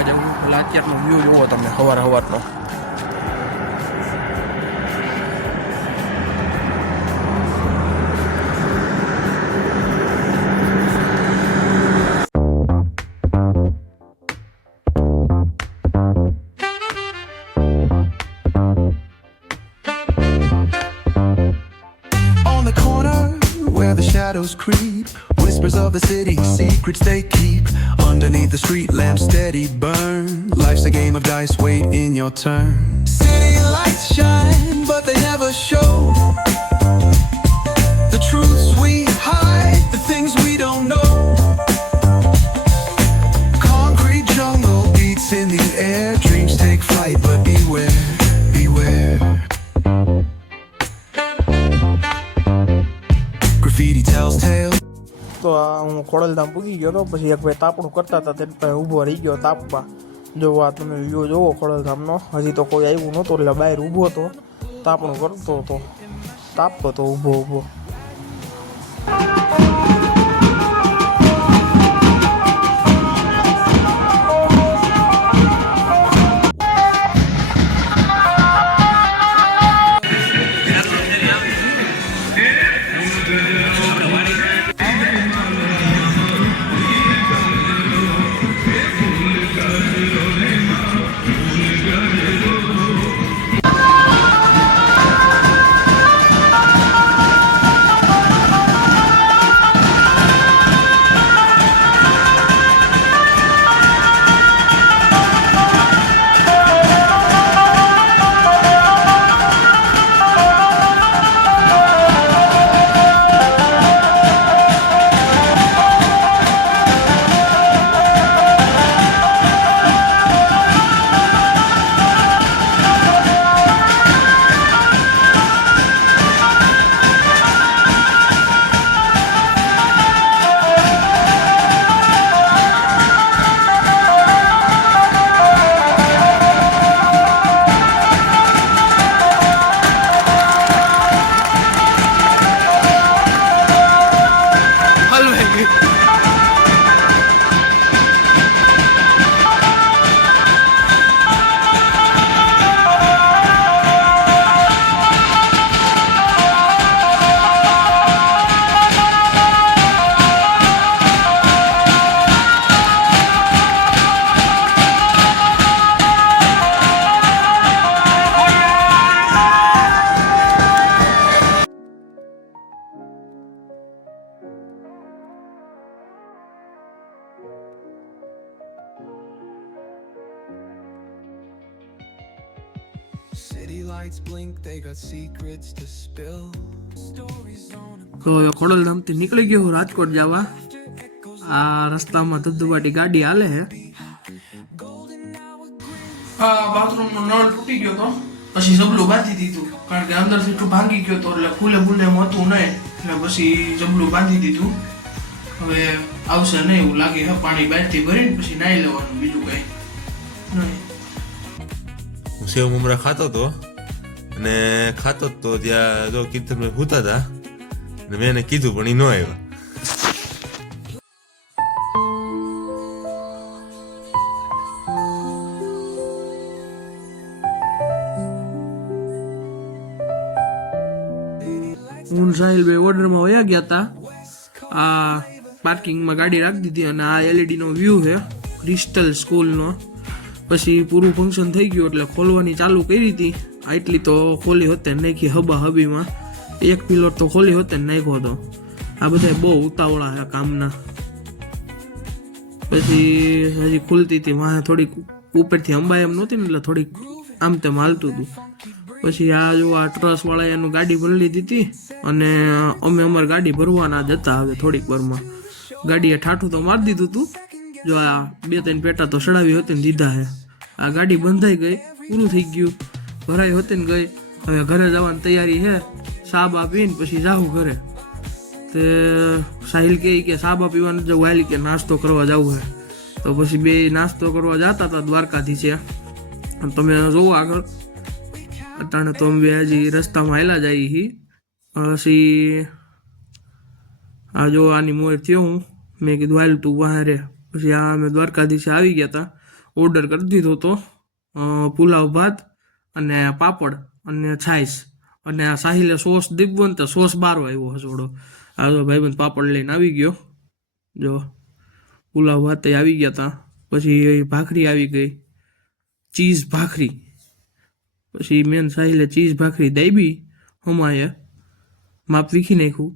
જોવા જવું. એટલે અત્યારનો વ્યૂ જોવો તમે સવારનો. Where the shadows creep, whispers of the city, secrets they keep. Underneath the street lamps steady burn. Life's a game of dice, wait in your turn. City lights shine, but they never show the truths we hide, the things we don't know. Concrete jungle beats in the air, dreams take flight, but beware, beware. Graffiti tells tales. તો આ હું ખોડલધામ પૂગી ગયો હતો. પછી એક ભાઈ તાપણું કરતા હતા તે ભાઈ ઊભો રહી ગયો તાપવા. જો આ તમે વ્યૂ જોવો ખોડલધામનો. હજી તો કોઈ આવ્યું નહોતું એટલે બહાર ઊભો હતો, તાપણું કરતો હતો, તાપતો હતો ઊભો. City lights blink, they got secrets to spill. Stories on તો ખોડલધામથી નીકળી ગયો હું રાજકોટ જવા. આ રસ્તામાં ધબધબાટી ગાડી હાલે છે. આ બાથરૂમનો નળ તૂટી ગયો તો પછી જબલું બાંધી દીધું, કારણ કે અંદરથી એટલું ભાંગી ગયો તો એટલે ફૂલે હતું નહીં, એટલે પછી જબલું બાંધી દીધું. હવે આવશે નહીં એવું લાગે છે. પાણી બહારથી ભરીને પછી નાહી લેવાનું, બીજું કઈ નહીં. સેવ મમરા ખાતો હતો અને ત્યાં જો કીર્તનભાઈ સૂતા હતા અને મેં એને કીધું પણ એ ન આવ્યા. હું સાહિલભાઈ ઓર્ડરમાં વયા ગયા હતા. આ પાર્કિંગમાં ગાડી રાખી દીધી અને આ LED નો વ્યૂ છે ક્રિસ્ટલ સ્કૂલનો. પછી પૂરું ફંક્શન થઈ ગયું એટલે ખોલવાની ચાલુ કરી હતી. આટલી તો ખોલી હોતે નાખી હબીમાં, એક પિલર તો ખોલી હોતે નાખ્યો હતો. આ બધા બહુ ઉતાવળા છે કામના. પછી હજી ખુલતી હતી, વાહ થોડીક ઉપરથી અંબાઈ એમ નહોતી ને એટલે થોડીક આમ તેમ હાલતું હતું. પછી આ જો આ ટ્રસ વાળા એનું ગાડી ભરી લીધી હતી અને અમે અમારી ગાડી ભરવાના જ હતા. હવે થોડીક વારમાં ગાડીએ ઠાઠું તો મારી દીધું હતું. જો આ 2-3 પેટા તો ચડાવી હોતી ને દીધા છે. આ ગાડી બંધાઈ ગઈ, પૂરું થઈ ગયું, ભરાઈ હોતી ને ગઈ. હવે ઘરે જવાની તૈયારી છે. સાબા પીને પછી જાઉં ઘરે. તે સાહિલ કે સાબા પીવાનું જવું, હાલી કે નાસ્તો કરવા જવું છે. તો પછી બે નાસ્તો કરવા જતા હતા દ્વારકાથી. તમે જોવો આગળ અટાણે તો અમે હજી રસ્તામાં હાલ્યા જઈએ છીએ. પછી આ જો આની મોર થયો હું, મેં કીધું હાલ તું વાહ રે. પછી આ અમે દ્વારકાધીશ આવી ગયા હતા. ઓર્ડર કરી દીધો હતો પુલાવ ભાત અને પાપડ અને છાશ અને આ સાહિલે સોસ દીધો ને તો સોસ બારો આવ્યો હસોડો. આ તો ભાઈબંધ પાપડ લઈને આવી ગયો. જો પુલાવ ભાત આવી ગયા હતા. પછી ભાખરી આવી ગઈ, ચીઝ ભાખરી. પછી મેન સાહિલે ચીઝ ભાખરી દાબી હમાએ માપ વીખી નાખ્યું.